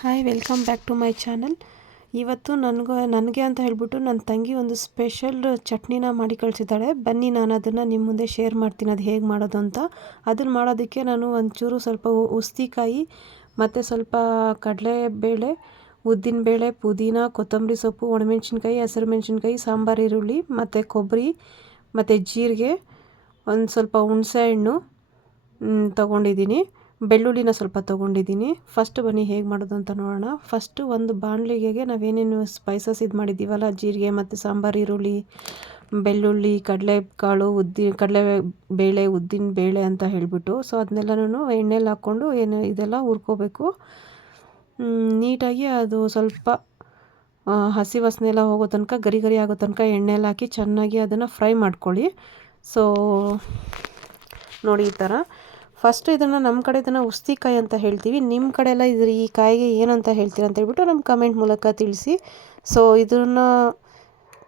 Hi, welcome back to my channel. ಇವತ್ತು ನನಗೆ ಅಂತ ಹೇಳ್ಬಿಟ್ಟು ನನ್ನ ತಂಗಿ ಒಂದು ಸ್ಪೆಷಲ್ ಚಟ್ನಿನ ಮಾಡಿ ಕಳಿಸಿದ್ದಾಳೆ. ಬನ್ನಿ ನಾನು ಅದನ್ನು ನಿಮ್ಮ ಮುಂದೆ ಶೇರ್ ಮಾಡ್ತೀನಿ, ಅದು ಹೇಗೆ ಮಾಡೋದು ಅಂತ. ಅದನ್ನು ಮಾಡೋದಕ್ಕೆ ನಾನು ಒಂಚೂರು ಸ್ವಲ್ಪ ಉಸ್ತಿಕಾಯಿ ಮತ್ತು ಸ್ವಲ್ಪ ಕಡಲೆಬೇಳೆ, ಉದ್ದಿನಬೇಳೆ, ಪುದೀನ, ಕೊತ್ತಂಬರಿ ಸೊಪ್ಪು, ಒಣಮೆಣ್ಸಿನ್ಕಾಯಿ, ಹಸಿರು ಮೆಣಸಿನ್ಕಾಯಿ, ಸಾಂಬಾರು ಈರುಳ್ಳಿ ಮತ್ತು ಕೊಬ್ಬರಿ ಮತ್ತು ಜೀರಿಗೆ, ಒಂದು ಸ್ವಲ್ಪ ಹುಣಸೆ ಹಣ್ಣು ತೊಗೊಂಡಿದ್ದೀನಿ, ಬೆಳ್ಳುಳ್ಳಿನ ಸ್ವಲ್ಪ ತೊಗೊಂಡಿದ್ದೀನಿ. ಫಸ್ಟ್ ಬನ್ನಿ ಹೇಗೆ ಮಾಡೋದು ಅಂತ ನೋಡೋಣ. ಫಸ್ಟು ಒಂದು ಬಾಣಲಿಗೆ ನಾವೇನೇನು ಸ್ಪೈಸಸ್ ಇದು ಮಾಡಿದ್ದೀವಲ್ಲ, ಜೀರಿಗೆ ಮತ್ತು ಸಾಂಬಾರು ಈರುಳ್ಳಿ, ಬೆಳ್ಳುಳ್ಳಿ, ಕಡಲೆಕಾಳು, ಕಡಲೆಬೇಳೆ, ಉದ್ದಿನ ಬೇಳೆ ಅಂತ ಹೇಳಿಬಿಟ್ಟು, ಸೊ ಅದನ್ನೆಲ್ಲನೂ ಎಣ್ಣೆಲಿ ಹಾಕ್ಕೊಂಡು ಇದೆಲ್ಲ ಹುರ್ಕೋಬೇಕು ನೀಟಾಗಿ. ಅದು ಸ್ವಲ್ಪ ಹಸಿ ವಾಸನೆ ಎಲ್ಲ ಹೋಗೋ ತನಕ, ಗರಿ ಗರಿ ಆಗೋ ತನಕ ಎಣ್ಣೆಲಿ ಹಾಕಿ ಚೆನ್ನಾಗಿ ಅದನ್ನು ಫ್ರೈ ಮಾಡ್ಕೊಳ್ಳಿ. ಸೊ ನೋಡಿ ಈ ಥರ. ಫಸ್ಟು ಇದನ್ನು ನಮ್ಮ ಕಡೆ ಇದನ್ನು ಉಸ್ತಿಕಾಯಿ ಅಂತ ಹೇಳ್ತೀವಿ, ನಿಮ್ಮ ಕಡೆ ಎಲ್ಲ ಈ ಕಾಯಿಗೆ ಏನಂತ ಹೇಳ್ತೀರ ಅಂತ ಹೇಳ್ಬಿಟ್ಟು ನಮ್ಮ ಕಮೆಂಟ್ ಮೂಲಕ ತಿಳಿಸಿ. ಸೊ ಇದನ್ನು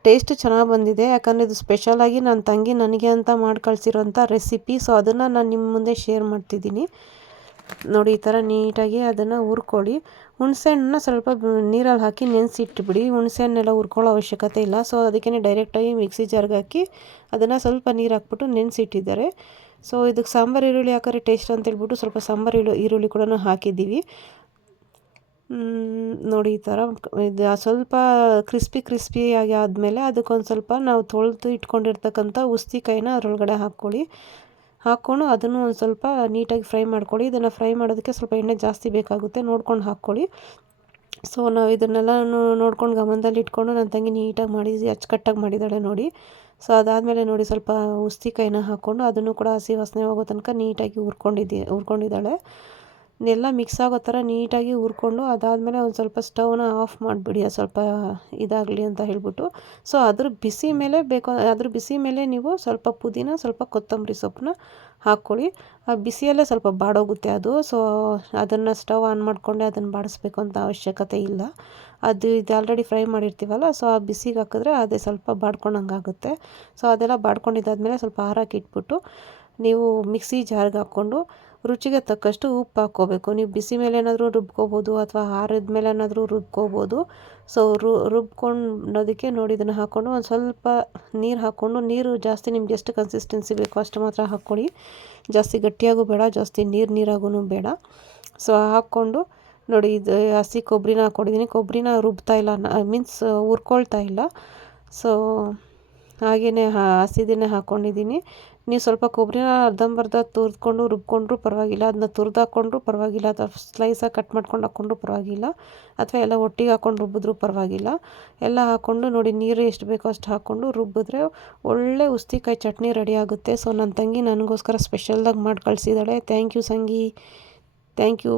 ಟೇಸ್ಟ್ ಚೆನ್ನಾಗಿ ಬಂದಿದೆ, ಯಾಕಂದರೆ ಇದು ಸ್ಪೆಷಲಾಗಿ ನನ್ನ ತಂಗಿ ನನಗೆ ಅಂತ ಮಾಡಿ ಕಳಿಸಿರೋಂಥ ರೆಸಿಪಿ. ಸೊ ಅದನ್ನು ನಾನು ನಿಮ್ಮ ಮುಂದೆ ಶೇರ್ ಮಾಡ್ತಿದ್ದೀನಿ. ನೋಡಿ ಈ ಥರ ನೀಟಾಗಿ ಅದನ್ನು ಹುರ್ಕೊಳ್ಳಿ. ಹುಣಸೆಹಣ್ಣನ್ನ ಸ್ವಲ್ಪ ನೀರಲ್ಲಿ ಹಾಕಿ ನೆನೆಸಿಟ್ಬಿಡಿ. ಹುಣಸೆಹಣ್ಣೆಲ್ಲ ಹುರ್ಕೊಳ್ಳೋ ಅವಶ್ಯಕತೆ ಇಲ್ಲ. ಸೊ ಅದಕ್ಕೆ ಡೈರೆಕ್ಟಾಗಿ ಮಿಕ್ಸಿ ಜಾರ್ಗೆ ಹಾಕಿ ಅದನ್ನು ಸ್ವಲ್ಪ ನೀರು ಹಾಕ್ಬಿಟ್ಟು ನೆನೆಸಿಟ್ಟಿದ್ದಾರೆ. ಸೊ ಇದಕ್ಕೆ ಸಾಂಬಾರು ಈರುಳ್ಳಿ ಹಾಕಿದ್ರೆ ಟೇಸ್ಟ್ ಅಂತೇಳ್ಬಿಟ್ಟು ಸ್ವಲ್ಪ ಸಾಂಬಾರು ಈರುಳ್ಳಿ ಕೂಡ ಹಾಕಿದ್ದೀವಿ. ನೋಡಿ ಈ ಥರ ಇದು ಸ್ವಲ್ಪ ಕ್ರಿಸ್ಪಿಯಾಗಿ ಆದಮೇಲೆ ಅದಕ್ಕೊಂದು ಸ್ವಲ್ಪ ನಾವು ತೊಳೆದು ಇಟ್ಕೊಂಡಿರ್ತಕ್ಕಂಥ ಉಸ್ತಿಕಾಯಿನ ಅದರೊಳಗಡೆ ಹಾಕ್ಕೊಂಡು ಅದನ್ನು ಒಂದು ಸ್ವಲ್ಪ ನೀಟಾಗಿ ಫ್ರೈ ಮಾಡ್ಕೊಳ್ಳಿ. ಇದನ್ನು ಫ್ರೈ ಮಾಡೋದಕ್ಕೆ ಸ್ವಲ್ಪ ಎಣ್ಣೆ ಜಾಸ್ತಿ ಬೇಕಾಗುತ್ತೆ, ನೋಡ್ಕೊಂಡು ಹಾಕ್ಕೊಳ್ಳಿ. ಸೊ ನಾವು ಇದನ್ನೆಲ್ಲ ನೋಡ್ಕೊಂಡು ಗಮನದಲ್ಲಿ ಇಟ್ಕೊಂಡು ನನ್ನ ತಂಗಿ ನೀಟಾಗಿ ಅಚ್ಚುಕಟ್ಟಾಗಿ ಮಾಡಿದ್ದಾಳೆ ನೋಡಿ. ಸೊ ಅದಾದಮೇಲೆ ನೋಡಿ ಸ್ವಲ್ಪ ಉಸ್ತಿಕಾಯಿನ ಹಾಕ್ಕೊಂಡು ಅದನ್ನು ಕೂಡ ಹಸಿ ವಾಸನೆ ಹೋಗೋ ತನಕ ನೀಟಾಗಿ ಹುರ್ಕೊಂಡಿದ್ದಾಳೆ. ಎಲ್ಲ ಮಿಕ್ಸ್ ಆಗೋ ಥರ ನೀಟಾಗಿ ಹುರ್ಕೊಂಡು ಅದಾದಮೇಲೆ ಒಂದು ಸ್ವಲ್ಪ ಸ್ಟವ್ನ ಆಫ್ ಮಾಡಿಬಿಡಿ, ಸ್ವಲ್ಪ ಇದಾಗಲಿ ಅಂತ ಹೇಳ್ಬಿಟ್ಟು. ಸೊ ಅದ್ರ ಬಿಸಿ ಮೇಲೆ ನೀವು ಸ್ವಲ್ಪ ಪುದೀನ, ಸ್ವಲ್ಪ ಕೊತ್ತಂಬರಿ ಸೊಪ್ಪನ್ನ ಹಾಕ್ಕೊಳ್ಳಿ. ಆ ಬಿಸಿಯಲ್ಲೇ ಸ್ವಲ್ಪ ಬಾಡೋಗುತ್ತೆ ಅದು. ಸೊ ಅದನ್ನು ಸ್ಟವ್ ಆನ್ ಮಾಡಿಕೊಂಡೆ ಅದನ್ನು ಬಾಡಿಸ್ಬೇಕು ಅಂತ ಅವಶ್ಯಕತೆ ಇಲ್ಲ. ಇದು ಆಲ್ರೆಡಿ ಫ್ರೈ ಮಾಡಿರ್ತೀವಲ್ಲ, ಸೊ ಆ ಬಿಸಿಗೆ ಹಾಕಿದ್ರೆ ಅದೇ ಸ್ವಲ್ಪ ಬಾಡ್ಕೊಂಡಂಗೆ ಆಗುತ್ತೆ. ಸೊ ಅದೆಲ್ಲ ಬಾಡ್ಕೊಂಡಿದ್ದಾದಮೇಲೆ ಸ್ವಲ್ಪ ಆರಕ್ಕೆ ಇಟ್ಬಿಟ್ಟು ನೀವು ಮಿಕ್ಸಿ ಜಾರ್ಗೆ ಹಾಕ್ಕೊಂಡು ರುಚಿಗೆ ತಕ್ಕಷ್ಟು ಉಪ್ಪು ಹಾಕ್ಕೋಬೇಕು. ನೀವು ಬಿಸಿ ಮೇಲೆ ಏನಾದರೂ ರುಬ್ಕೋಬೋದು ಅಥವಾ ಆರಿದ ಮೇಲೆ ಏನಾದರೂ ರುಬ್ಕೋಬೋದು. ಸೊ ರುಬ್ಕೊಂಡೋದಕ್ಕೆ ನೋಡಿ ಇದನ್ನು ಹಾಕ್ಕೊಂಡು ಒಂದು ಸ್ವಲ್ಪ ನೀರು ಹಾಕ್ಕೊಂಡು, ನೀರು ಜಾಸ್ತಿ ನಿಮ್ಗೆ ಎಷ್ಟು ಕನ್ಸಿಸ್ಟೆನ್ಸಿ ಬೇಕೋ ಅಷ್ಟು ಮಾತ್ರ ಹಾಕ್ಕೊಳ್ಳಿ. ಜಾಸ್ತಿ ಗಟ್ಟಿಯಾಗೂ ಬೇಡ, ಜಾಸ್ತಿ ನೀರಾಗೂ ಬೇಡ. ಸೊ ಹಾಕ್ಕೊಂಡು ನೋಡಿ, ಇದು ಹಸಿ ಕೊಬ್ಬರಿನ ಹಾಕ್ಕೊಂಡಿದ್ದೀನಿ. ಕೊಬ್ಬರಿನ ರುಬ್ತಾ ಇಲ್ಲ, ಮೀನ್ಸ್ ಹುರ್ಕೊಳ್ತಾ ಇಲ್ಲ. ಸೊ ಹಾಗೆಯೇ ಹಸಿದನ್ನೇ ಹಾಕ್ಕೊಂಡಿದ್ದೀನಿ. ನೀವು ಸ್ವಲ್ಪ ಕೊಬ್ಬರಿನ ಅರ್ಧಂಬರ್ಧ ತುರಿದ್ಕೊಂಡು ರುಬ್ಕೊಂಡ್ರೂ ಪರವಾಗಿಲ್ಲ, ಅದನ್ನ ತುರಿದಾಕ್ಕೊಂಡ್ರೂ ಪರವಾಗಿಲ್ಲ, ಅಥವಾ ಸ್ಲೈಸಾಗಿ ಕಟ್ ಮಾಡ್ಕೊಂಡು ಹಾಕ್ಕೊಂಡ್ರೂ ಪರವಾಗಿಲ್ಲ, ಅಥವಾ ಎಲ್ಲ ಒಟ್ಟಿಗೆ ಹಾಕ್ಕೊಂಡು ರುಬ್ಬಿದ್ರೂ ಪರವಾಗಿಲ್ಲ. ಎಲ್ಲ ಹಾಕ್ಕೊಂಡು ನೋಡಿ, ನೀರು ಎಷ್ಟು ಬೇಕೋ ಅಷ್ಟು ಹಾಕ್ಕೊಂಡು ರುಬ್ಬಿದ್ರೆ ಒಳ್ಳೆ ಉಸ್ತಿಕಾಯಿ ಚಟ್ನಿ ರೆಡಿ ಆಗುತ್ತೆ. ಸೊ ನನ್ನ ತಂಗಿ ನನಗೋಸ್ಕರ ಸ್ಪೆಷಲ್ಲಾಗಿ ಮಾಡಿ ಕಳಿಸಿದ್ದಾಳೆ. Thank you Sangi, thank you.